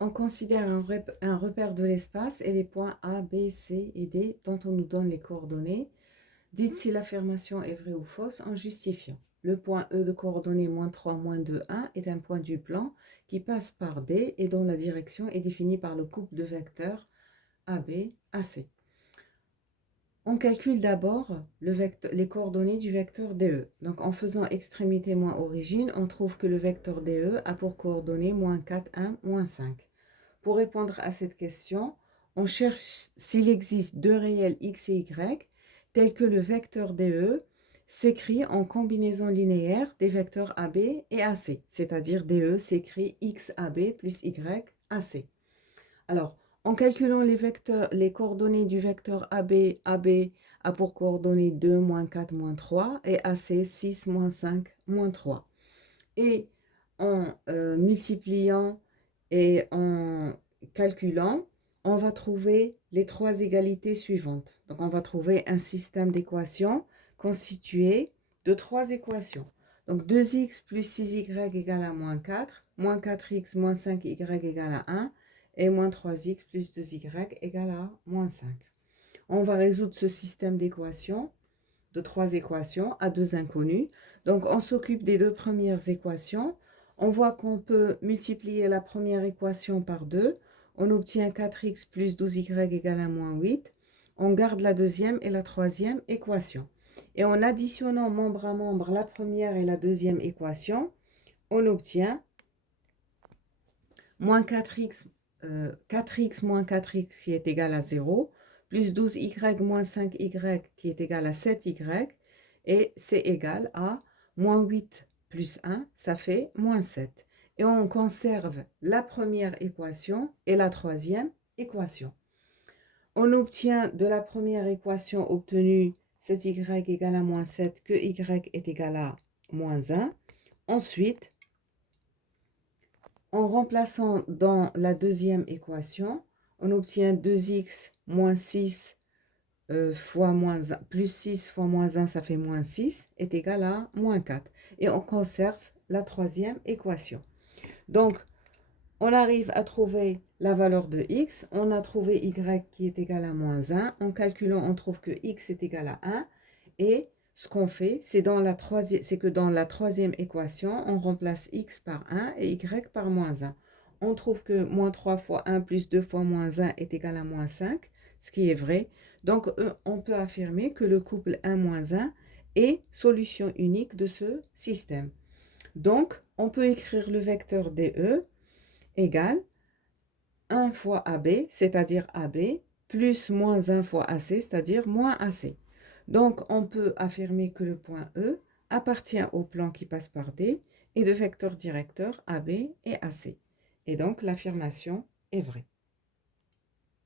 On considère un repère de l'espace et les points A, B, C et D dont on nous donne les coordonnées. Dites si l'affirmation est vraie ou fausse en justifiant. Le point E de coordonnées -3, -2, 1 est un point du plan qui passe par D et dont la direction est définie par le couple de vecteurs AB, AC. On calcule d'abord les coordonnées du vecteur DE. Donc en faisant extrémité moins origine, on trouve que le vecteur DE a pour coordonnées -4, 1, -5. Pour répondre à cette question, on cherche s'il existe deux réels x et y tels que le vecteur DE s'écrit en combinaison linéaire des vecteurs AB et AC, c'est-à-dire DE s'écrit xAB plus YAC. Alors, en calculant les coordonnées du vecteur AB, AB a pour coordonnées 2, -4, -3 et AC 6, -5, -3. Et en multipliant et en calculant, on va trouver les trois égalités suivantes. Donc, on va trouver un système d'équations constitué de trois équations. Donc, 2x plus 6y égale à -4, -4x moins 5y égale à 1, et moins 3x plus 2y égale à -5. On va résoudre ce système d'équations, de trois équations, à deux inconnues. Donc, on s'occupe des deux premières équations. On voit qu'on peut multiplier la première équation par 2. On obtient 4x plus 12y égale à -8. On garde la deuxième et la troisième équation. Et en additionnant membre à membre la première et la deuxième équation, on obtient -4x moins 4x qui est égal à 0, plus 12y moins 5y qui est égal à 7y, et c'est égal à -8 plus 1, ça fait -7. Et on conserve la première équation et la troisième équation. On obtient de la première équation obtenue 7y égale à -7 que y est égal à -1. Ensuite, en remplaçant dans la deuxième équation, on obtient 2x moins 6 fois plus 6 fois -1, ça fait -6, est égal à -4. Et on conserve la troisième équation. Donc, on arrive à trouver la valeur de x. On a trouvé y qui est égal à -1. En calculant, on trouve que x est égal à 1. Et ce qu'on fait, c'est que dans la troisième équation, on remplace x par 1 et y par -1. On trouve que -3 fois 1 plus 2 fois -1 est égal à -5, ce qui est vrai. Donc, on peut affirmer que le couple 1-1 est solution unique de ce système. Donc, on peut écrire le vecteur DE égale 1 fois AB, c'est-à-dire AB, plus -1 fois AC, c'est-à-dire -AC. Donc, on peut affirmer que le point E appartient au plan qui passe par D et de vecteurs directeurs AB et AC. Et donc, l'affirmation est vraie.